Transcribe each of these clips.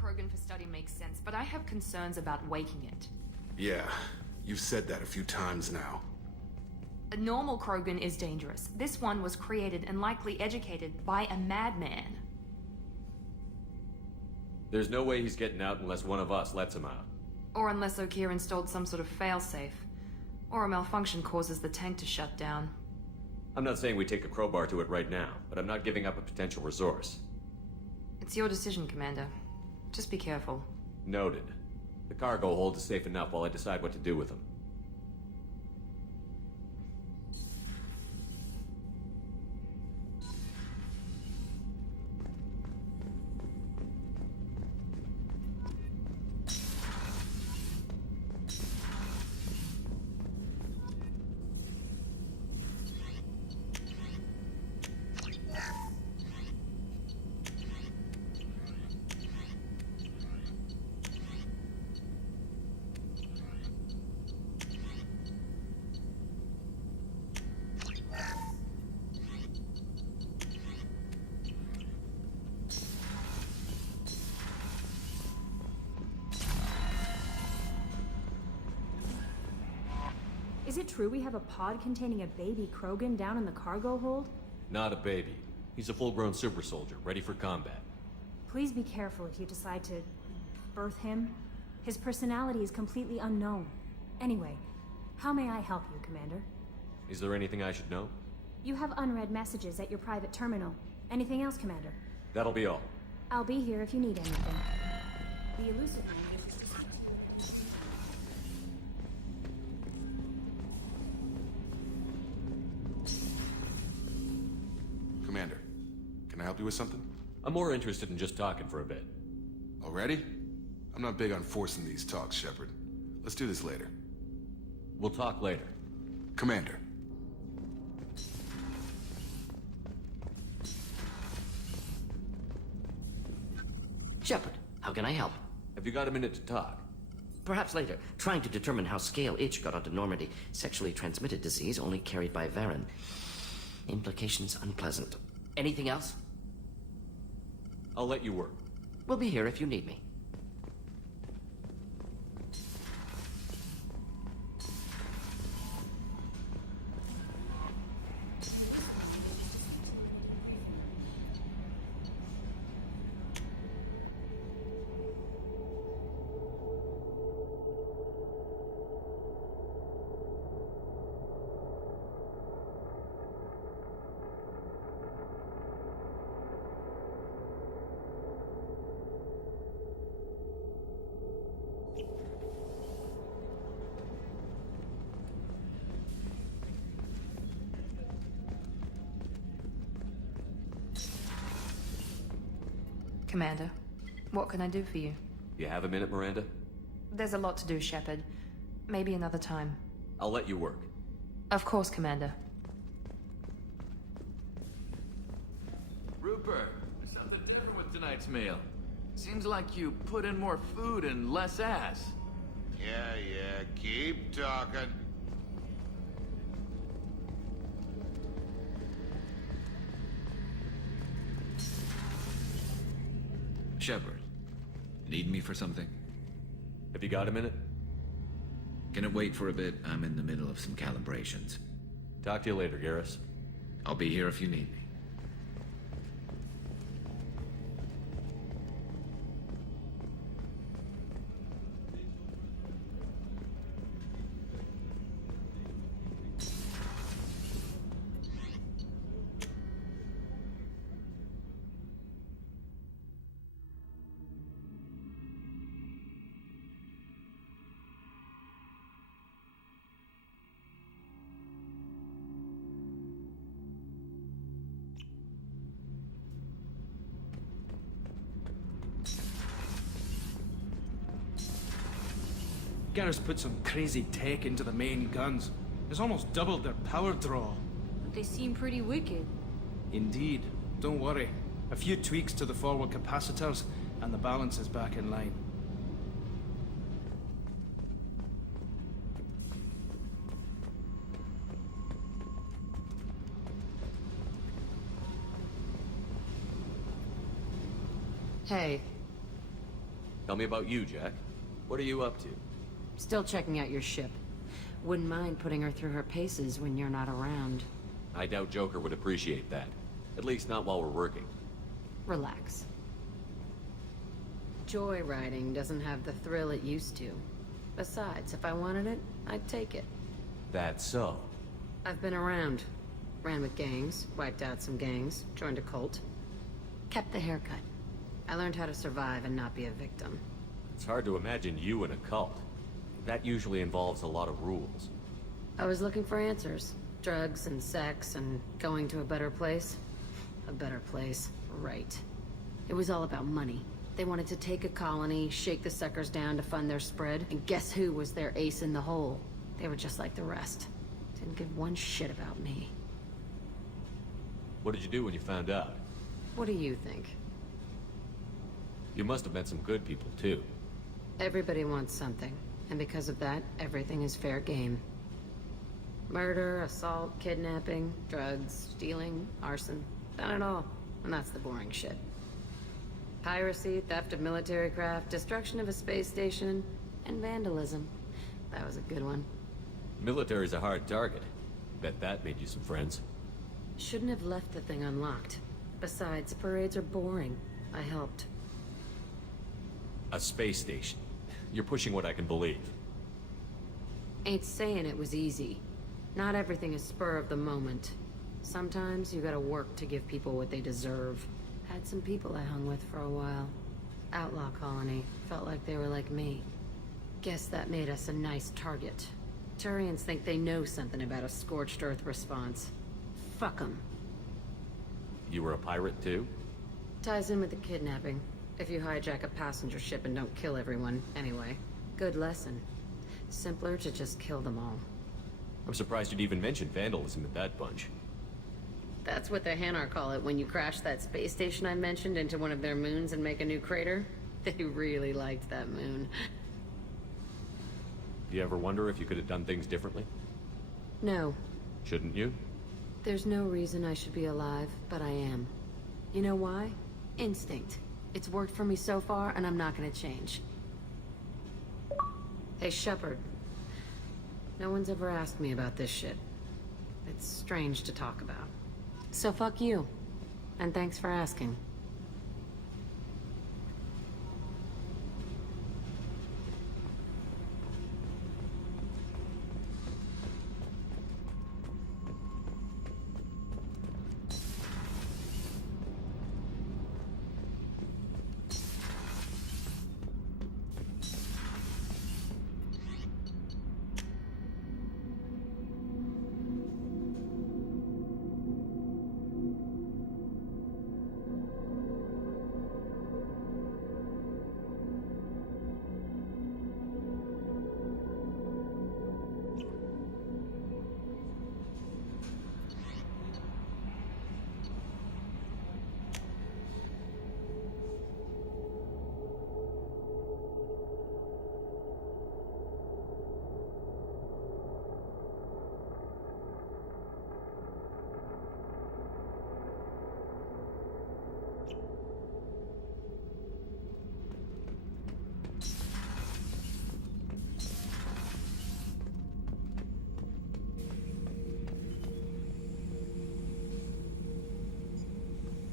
Krogan for study makes sense, but I have concerns about waking it. Yeah, you've said that a few times now. A normal Krogan is dangerous. This one was created and likely educated by a madman. There's no way he's getting out unless one of us lets him out. Or unless Okeer installed some sort of failsafe. Or a malfunction causes the tank to shut down. I'm not saying we take a crowbar to it right now, but I'm not giving up a potential resource. It's your decision, Commander. Just be careful. Noted. The cargo hold is safe enough while I decide what to do with them. Is it true we have a pod containing a baby Krogan down in the cargo hold? Not a baby. He's a full-grown super soldier, ready for combat. Please be careful if you decide to birth him. His personality is completely unknown. Anyway, how may I help you, Commander? Is there anything I should know? You have unread messages at your private terminal. Anything else, Commander? That'll be all. I'll be here if you need anything. The elusive man wishes to speak. Commander, can I help you with something? I'm more interested in just talking for a bit. Already? I'm not big on forcing these talks, Shepard. Let's do this later. We'll talk later. Commander. Shepard, how can I help? Have you got a minute to talk? Perhaps later. Trying to determine how Scale H got onto Normandy. Sexually transmitted disease only carried by Varen. Implications unpleasant. Anything else? I'll let you work. We'll be here if you need me. Commander, what can I do for you? You have a minute, Miranda? There's a lot to do, Shepard. Maybe another time. I'll let you work. Of course, Commander. Rupert, there's something different with tonight's meal. Seems like you put in more food and less ass. Yeah, keep talking. Shepard, need me for something? Have you got a minute? Can it wait for a bit? I'm in the middle of some calibrations. Talk to you later, Garrus. I'll be here if you need me. Garrus put some crazy tech into the main guns. It's almost doubled their power draw. But they seem pretty wicked. Indeed. Don't worry. A few tweaks to the forward capacitors, and the balance is back in line. Hey. Tell me about you, Jack. What are you up to? Still checking out your ship. Wouldn't mind putting her through her paces when you're not around. I doubt Joker would appreciate that. At least not while we're working. Relax. Joyriding doesn't have the thrill it used to. Besides, if I wanted it, I'd take it. That's so. I've been around. Ran with gangs, wiped out some gangs, joined a cult. Kept the haircut. I learned how to survive and not be a victim. It's hard to imagine you in a cult. That usually involves a lot of rules. I was looking for answers. Drugs and sex and going to a better place. A better place, right. It was all about money. They wanted to take a colony, shake the suckers down to fund their spread, and guess who was their ace in the hole? They were just like the rest. Didn't give one shit about me. What did you do when you found out? What do you think? You must have met some good people, too. Everybody wants something, and because of that, everything is fair game. Murder, assault, kidnapping, drugs, stealing, arson. Done it all, and that's the boring shit. Piracy, theft of military craft, destruction of a space station, and vandalism. That was a good one. Military's a hard target. Bet that made you some friends. Shouldn't have left the thing unlocked. Besides, parades are boring. I helped. A space station. You're pushing what I can believe. Ain't saying it was easy. Not everything is spur of the moment. Sometimes you gotta work to give people what they deserve. Had some people I hung with for a while. Outlaw colony. Felt like they were like me. Guess that made us a nice target. Turians think they know something about a scorched earth response. Fuck 'em. You were a pirate, too? Ties in with the kidnapping. If you hijack a passenger ship and don't kill everyone, anyway. Good lesson. Simpler to just kill them all. I'm surprised you'd even mention vandalism in that bunch. That's what the Hanar call it when you crash that space station I mentioned into one of their moons and make a new crater. They really liked that moon. Do you ever wonder if you could have done things differently? No. Shouldn't you? There's no reason I should be alive, but I am. You know why? Instinct. It's worked for me so far, and I'm not gonna change. Hey, Shepard. No one's ever asked me about this shit. It's strange to talk about. So fuck you. And thanks for asking.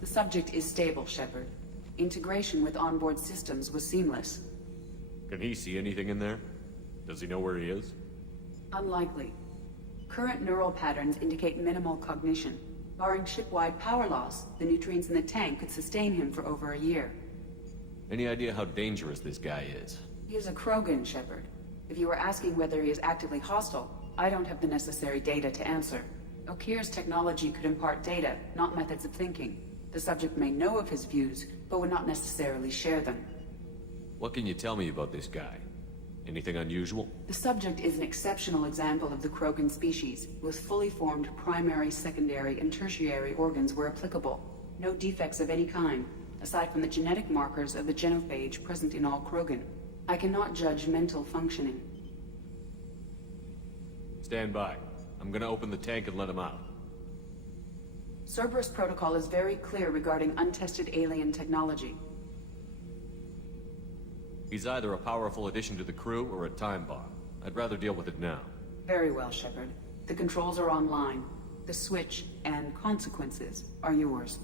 The subject is stable, Shepard. Integration with onboard systems was seamless. Can he see anything in there? Does he know where he is? Unlikely. Current neural patterns indicate minimal cognition. Barring ship-wide power loss, the nutrients in the tank could sustain him for over a year. Any idea how dangerous this guy is? He is a Krogan, Shepard. If you were asking whether he is actively hostile, I don't have the necessary data to answer. Okir's technology could impart data, not methods of thinking. The subject may know of his views, but would not necessarily share them. What can you tell me about this guy? Anything unusual? The subject is an exceptional example of the Krogan species, with fully formed primary, secondary, and tertiary organs where applicable. No defects of any kind, aside from the genetic markers of the genophage present in all Krogan. I cannot judge mental functioning. Stand by. I'm gonna open the tank and let him out. Cerberus protocol is very clear regarding untested alien technology. He's either a powerful addition to the crew or a time bomb. I'd rather deal with it now. Very well, Shepard. The controls are online. The switch and consequences are yours.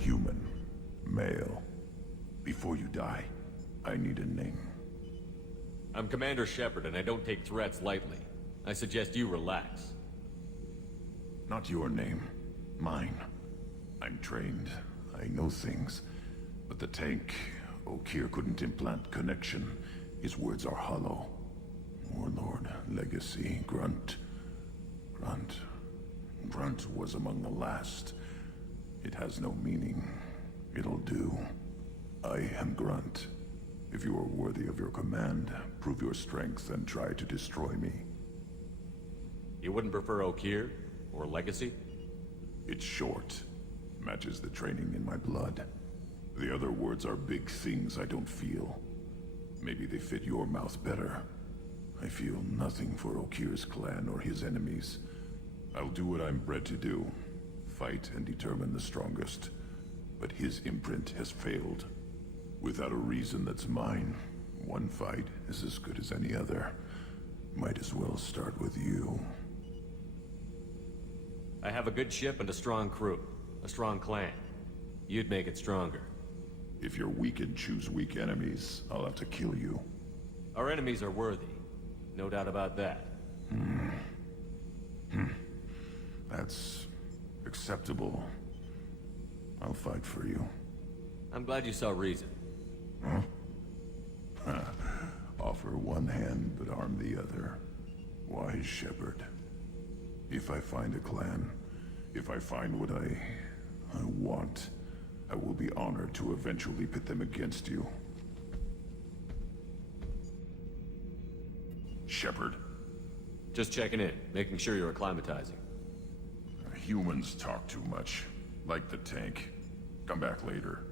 Human. Male. Before you die, I need a name. I'm Commander Shepard, and I don't take threats lightly. I suggest you relax. Not your name. Mine. I'm trained. I know things. But the tank, Okeer couldn't implant connection. His words are hollow. Warlord, Legacy, Grunt. Grunt was among the last. It has no meaning. It'll do. I am Grunt. If you are worthy of your command, prove your strength and try to destroy me. You wouldn't prefer Okeer? Or Legacy? It's short. Matches the training in my blood. The other words are big things I don't feel. Maybe they fit your mouth better. I feel nothing for Okeer's clan or his enemies. I'll do what I'm bred to do. Fight and determine the strongest. But his imprint has failed. Without a reason that's mine, one fight is as good as any other. Might as well start with you. I have a good ship and a strong crew. A strong clan. You'd make it stronger. If you're weak and choose weak enemies, I'll have to kill you. Our enemies are worthy. No doubt about that. That's acceptable. I'll fight for you. I'm glad you saw reason. Offer one hand, but arm the other. Wise Shepard. If I find a clan, if I find what I want, I will be honored to eventually pit them against you. Shepard. Just checking in, making sure you're acclimatizing. Humans talk too much. Like the tank. Come back later.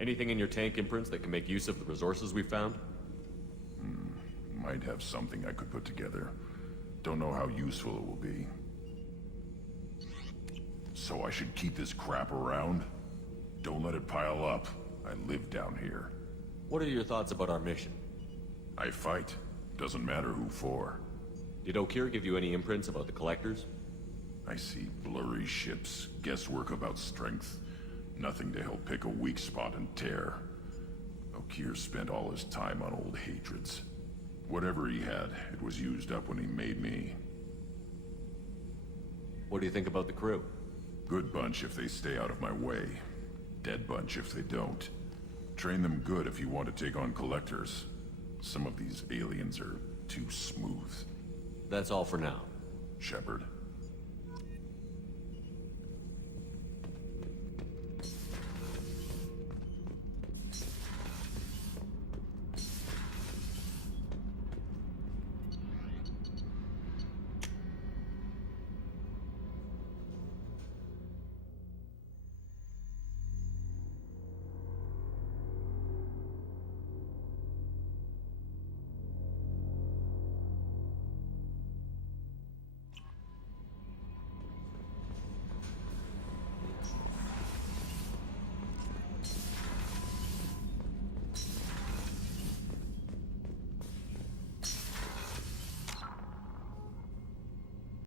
Anything in your tank imprints that can make use of the resources we found? Might have something I could put together. Don't know how useful it will be. So I should keep this crap around? Don't let it pile up. I live down here. What are your thoughts about our mission? I fight. Doesn't matter who for. Did Okeer give you any imprints about the Collectors? I see blurry ships, guesswork about strength. Nothing to help pick a weak spot and tear. Okeer spent all his time on old hatreds. Whatever he had, it was used up when he made me. What do you think about the crew? Good bunch if they stay out of my way. Dead bunch if they don't. Train them good if you want to take on Collectors. Some of these aliens are too smooth. That's all for now. Shepard.